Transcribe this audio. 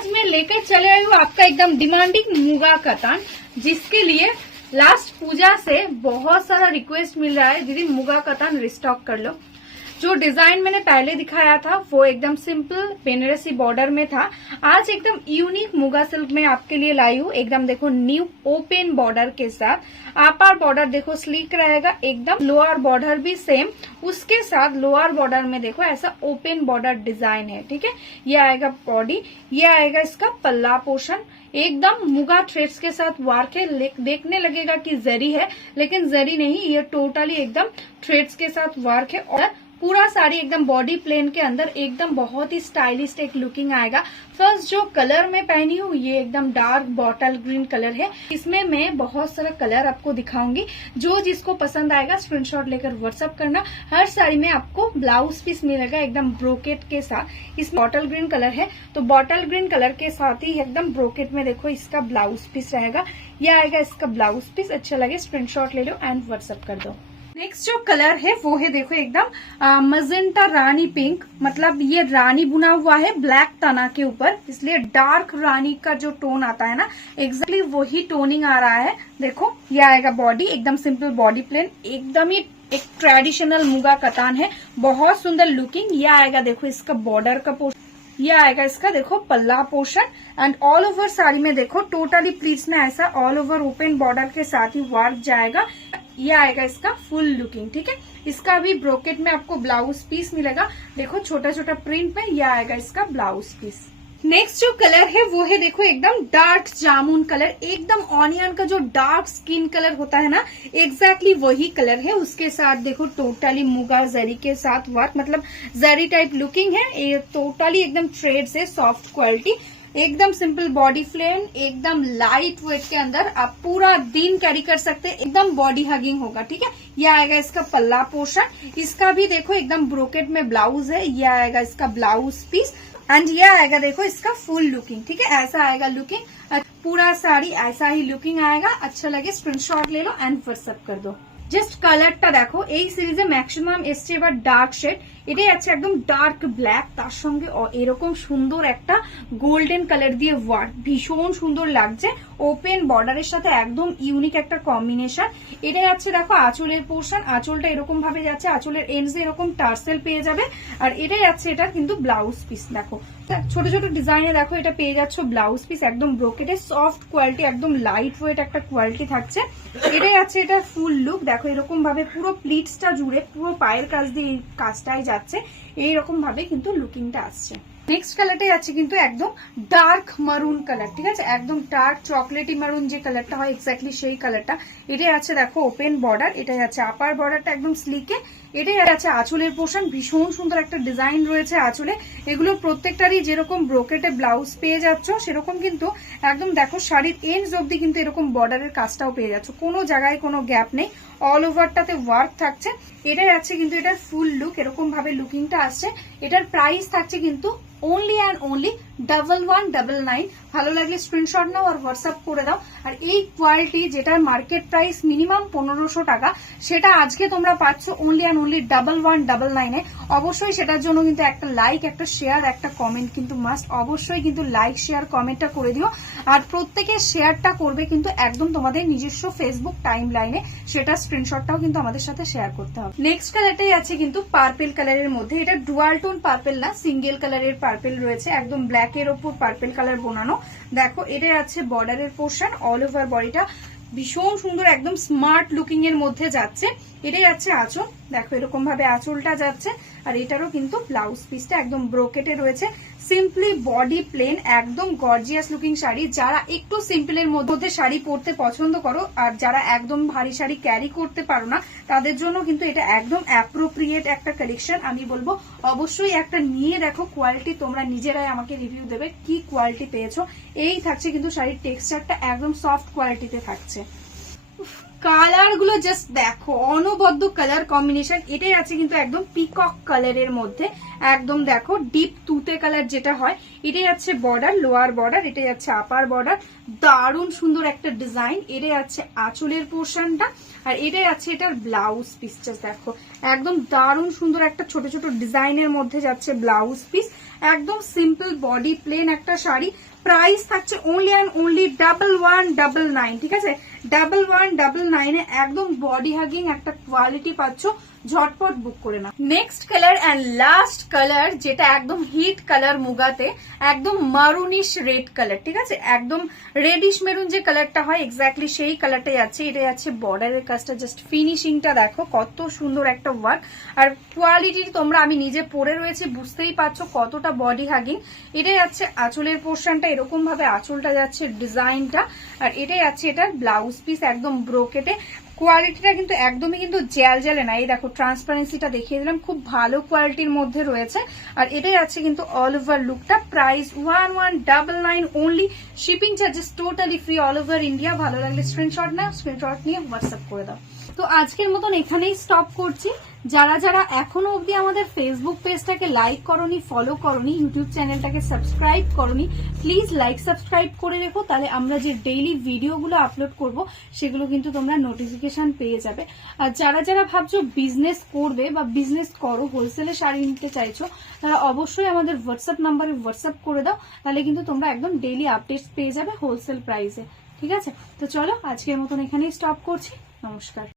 आज मैं लेकर चले आई हूँ आपका एकदम डिमांडिंग मुगा कतान, जिसके लिए लास्ट पूजा से बहुत सारा रिक्वेस्ट मिल रहा है, दीदी मुगा कतान रिस्टॉक कर लो। जो डिजाइन मैंने पहले दिखाया था वो एकदम सिंपल बेनारसी बॉर्डर में था। आज एकदम यूनिक मुगा सिल्क में आपके लिए लाई हूँ। एकदम देखो न्यू ओपन बॉर्डर के साथ। अपर बॉर्डर देखो स्लीक रहेगा एकदम, लोअर बॉर्डर भी सेम, उसके साथ लोअर बॉर्डर में देखो ऐसा ओपन बॉर्डर डिजाइन है। ठीक है, ये आएगा बॉडी, ये आएगा इसका पल्ला पोर्शन। एकदम मुगा थ्रेड्स के साथ वर्क है, देखने लगेगा कि जरी है, लेकिन जरी नहीं, ये टोटली एकदम थ्रेड्स के साथ वर्क है। और पूरा साड़ी एकदम बॉडी प्लेन के अंदर एकदम बहुत ही स्टाइलिश एक लुकिंग आएगा। फर्स्ट जो कलर में पहनी हूँ ये एकदम डार्क बॉटल ग्रीन कलर है। इसमें मैं बहुत सारा कलर आपको दिखाऊंगी, जो जिसको पसंद आएगा स्क्रीनशॉट लेकर व्हाट्सअप करना। हर साड़ी में आपको ब्लाउज पीस मिलेगा एकदम ब्रोकेट के साथ। इसमें बॉटल ग्रीन कलर है, तो बॉटल ग्रीन कलर के साथ ही एकदम ब्रोकेट में देखो इसका ब्लाउज पीस रहेगा। ये आएगा इसका ब्लाउज पीस। अच्छा लगे स्क्रीनशॉट ले लो एंड व्हाट्सअप कर दो। नेक्स्ट जो कलर है वो है देखो एकदम मजेंटा रानी पिंक, मतलब ये रानी बुना हुआ है ब्लैक तना के ऊपर, इसलिए डार्क रानी का जो टोन आता है ना, एग्जैक्टली वही टोनिंग आ रहा है। देखो ये आएगा बॉडी, एकदम सिंपल बॉडी प्लेन, एकदम ही एक ट्रेडिशनल मुगा कतान है, बहुत सुंदर लुकिंग। ये आएगा देखो इसका बॉर्डर का पोर्शन, ये आएगा इसका देखो पल्ला portion. And all over sari में देखो टोटली प्लीट्स में ऐसा ऑल ओवर ओपन बॉर्डर के साथ ही वर्क जाएगा। ये आएगा इसका फुल लुकिंग। ठीक है, इसका भी ब्रोकेट में आपको ब्लाउज पीस मिलेगा, देखो छोटा छोटा प्रिंट में। ये आएगा इसका ब्लाउज पीस। नेक्स्ट जो कलर है वो है देखो एकदम डार्क जामुन कलर, एकदम ऑनियन का जो डार्क स्किन कलर होता है ना, एग्जैक्टली वही कलर है। उसके साथ देखो टोटली मुगा जरी के साथ वर्क, मतलब जरी टाइप लुकिंग है। ये टोटली एकदम थ्रेड से सॉफ्ट क्वालिटी, एकदम सिंपल बॉडी प्लेन, एकदम लाइट वेट के अंदर आप पूरा दिन कैरी कर सकते हैं, एकदम बॉडी हगिंग होगा। ठीक है, ये आएगा इसका पल्ला पोर्शन। इसका भी देखो एकदम ब्रोकेट में ब्लाउज है। ये आएगा इसका ब्लाउज पीस एंड ये आएगा देखो इसका फुल लुकिंग। ठीक है, ऐसा आएगा लुकिंग, पूरा साड़ी ऐसा ही लुकिंग आएगा। अच्छा लगे स्क्रीनशॉट ले लो एंड व्हाट्सएप कर दो। জাস্ট কালারটা দেখো, এই সিরিজে ম্যাক্সিমাম এসছে এবার ডার্ক শেড, এটাই আছে একদম ডার্ক ব্ল্যাক, তার সঙ্গে এরকম সুন্দর একটা গোল্ডেন কালার দিয়ে ওয়ার্ক, ভীষণ সুন্দর লাগছে। ওপেন বর্ডারের সাথে একদম ইউনিক একটা কম্বিনেশন। এটাই আছে দেখো আঁচলের পোর্শন, আঁচলটা এরকম ভাবে যাচ্ছে, আঁচলের এন্ডস এরকম টার্সেল পেয়ে যাবে। আর এটাই আছে এটা কিন্তু ব্লাউজ পিস, দেখো ছোট ছোট ডিজাইনে দেখো এটা পেয়ে যাচ্ছ ব্লাউজ পিস, একদম ব্রোকেটে সফট কোয়ালিটি, একদম লাইট ওয়েট একটা কোয়ালিটি থাকছে। এটাই আছে এটা ফুল লুক, দেখো এরকম ভাবে পুরো প্লিটসটা জুড়ে পুরো পায়ের কাজ দিয়ে কাজটাই যাচ্ছে, এইরকম ভাবে কিন্তু লুকিংটা আসছে। নেক্সট কালারটাই আছে কিন্তু একদম ডার্ক মারুন কালার। ঠিক আছে, একদম ডার্ক চকলেটি মারুন যে কালারটা হয় এক্স্যাক্টলি সেই কালারটা। এটাই আছে দেখো ওপেন বর্ডার, এটাই আছে আপার বর্ডারটা একদম স্লিকে। এটাই আছে আঁচলের পোর্শন, ভীষণ সুন্দর একটা ডিজাইন রয়েছে আঁচলে। এগুলো প্রত্যেকটারই যেরকম ব্রোকেটে ব্লাউজ পেয়ে যাচ্ছ সেরকম কিন্তু একদম দেখো শাড়ির এন্ডস অব্দি কিন্তু এরকম বর্ডারের কাজটাও পেয়ে যাচ্ছ, কোনো জায়গায় কোনো গ্যাপ নেই, অল ওভারটাতে ওয়ার্ক থাকছে। এটাই আছে কিন্তু এটার ফুল লুক, এরকম ভাবে লুকিংটা আসছে। এটার প্রাইস থাকছে কিন্তু only and only 1199। ভালো লাগলে স্ক্রিনশট নাও আর হোয়াটসঅ্যাপ করে দাও। আর এই কোয়ালিটি যেটার মার্কেট প্রাইস মিনিমাম 1500 টাকা, সেটা আজকে তোমরা পাচ্ছ only and only 1199 এ। অবশ্যই সেটার জন্য কিন্তু একটা লাইক, একটা শেয়ার, একটা কমেন্ট কিন্তু মাস্ট। অবশ্যই কিন্তু লাইক শেয়ার কমেন্টটা করে দিও। আর প্রত্যেকে শেয়ারটা করবে কিন্তু একদম তোমাদের নিজস্ব ফেসবুক টাইম লাইনে, সেটা স্ক্রিনশটটাও কিন্তু আমাদের সাথে শেয়ার করতে হবে। নেক্সট কালারটাই আছে কিন্তু পার্পেল কালারের মধ্যে, এটা ডুয়াল টোন পার্পেল না, সিঙ্গেল কালারের পার্পেল রয়েছে, একদম ব্ল্যাক এর ওপর পার্পেল কালার বোনানো। দেখো এটা আছে বর্ডারের পোর্শন, অল ওভার বডিটা ভীষণ সুন্দর একদম স্মার্ট লুকিং এর মধ্যে যাচ্ছে। এটাই আছে আঁচল, দেখো এরকম ভাবে আঁচলটা যাচ্ছে। আর এটারও কিন্তু ব্লাউজ পিসটা একদম ব্রোকেটে রয়েছে, সিম্পলি বডি প্লেন, একদম গর্জিয়াস লুকিং শাড়ি। যারা একটু সিম্পলের মধ্যে শাড়ি পরতে পছন্দ করো আর যারা একদম ভারী শাড়ি ক্যারি করতে পারো না, তাদের জন্য কিন্তু এটা একদম অ্যাপ্রোপ্রিয়েট একটা কালেকশন। আমি বলবো অবশ্যই একটা নিয়ে দেখো, কোয়ালিটি তোমরা নিজেরাই আমাকে রিভিউ দেবে কি কোয়ালিটি পেয়েছো। এই থাকছে কিন্তু শাড়ির টেক্সচারটা একদম সফট কোয়ালিটিতে থাকছে। কালার গুলো জাস্ট দেখো, অনবদ্য কালার কম্বিনেশন। এটাই আছে কিন্তু একদম পিকক কালারের মধ্যে, একদম দেখো ডিপ তুতে কালার যেটা হয়। এটাই আছে বর্ডার, লোয়ার বর্ডার, এটাই আছে আপার বর্ডার, দারুণ সুন্দর একটা ডিজাইন। এটাই আছে আঁচলের পোর্শনটা আর এটাই আছে এটার ব্লাউজ পিসটা। দেখো একদম দারুণ সুন্দর একটা ছোট ছোট ডিজাইনের মধ্যে যাচ্ছে ব্লাউজ পিস। একদম সিম্পল বডি প্লেন একটা শাড়ি, প্রাইস থাকছে অনলি অ্যান্ড অনলি 1199, ঠিক আছে? 1199 একদম বডি হাগিং একটা কোয়ালিটি পাচ্ছ, ঝটপট বুক করে নাও। Next colour and last colour, যেটা একদম হিট কালার মুগাতে, একদম মারুনিশ রেড কালার, ঠিক আছে? একদম রেডিশ মেরুন যে কালারটা হয় এক্স্যাক্টলি সেই কালারটাই আছে। এটা যাচ্ছে বর্ডারের কাজটা, জাস্ট ফিনিশিংটা দেখো কত সুন্দর একটা ওয়ার্ক, আর কোয়ালিটি তোমরা, আমি নিজে পরে রয়েছে বুঝতেই পারছো কতটা বডি হাগিং। এটাই যাচ্ছে আঁচলের পোর্শনটা, এরকম ভাবে আঁচলটা যাচ্ছে ডিজাইনটা, আর এটাই যাচ্ছে এটার ব্লাউজ পিস একদম ব্রোকেটে। কোয়ালিটিটা কিন্তু একদমই কিন্তু জ্যাল জ্যালে না, এই দেখো ট্রান্সপারেন্সিটা দেখিয়ে দিলাম, খুব ভালো কোয়ালিটির মধ্যে রয়েছে। আর এটাই আছে কিন্তু অল ওভার লুকটা, price 1199 only, shipping charges totally free all over India. ভালো লাগলে স্ক্রিনশট নাও, স্ক্রিনশট নিয়ে হোয়াটসঅ্যাপ করে দাও। তো আজকের মতন এখানেই স্টপ করছি। যারা যারা এখনো অবধি আমাদের ফেসবুক পেজটাকে লাইক করনি, ফলো করনি, ইউটিউব চ্যানেলটাকে সাবস্ক্রাইব করনি, প্লিজ লাইক সাবস্ক্রাইব করে রেখো, তাহলে আমরা যে ডেইলি ভিডিওগুলো আপলোড করব সেগুলো কিন্তু তোমরা নোটিফিকেশন পেয়ে যাবে। আর যারা যারা ভাবছো বিজনেস করবে বা বিজনেস করো, হোলসেলে শাড়ি নিতে চাইছো, তারা অবশ্যই আমাদের হোয়াটসঅ্যাপ নাম্বারে হোয়াটসঅ্যাপ করে দাও, তাহলে কিন্তু তোমরা একদম ডেইলি আপডেটস পেয়ে যাবে হোলসেল প্রাইসে, ঠিক আছে? তো চলো আজকের মতন এখানেই স্টপ করছি, নমস্কার।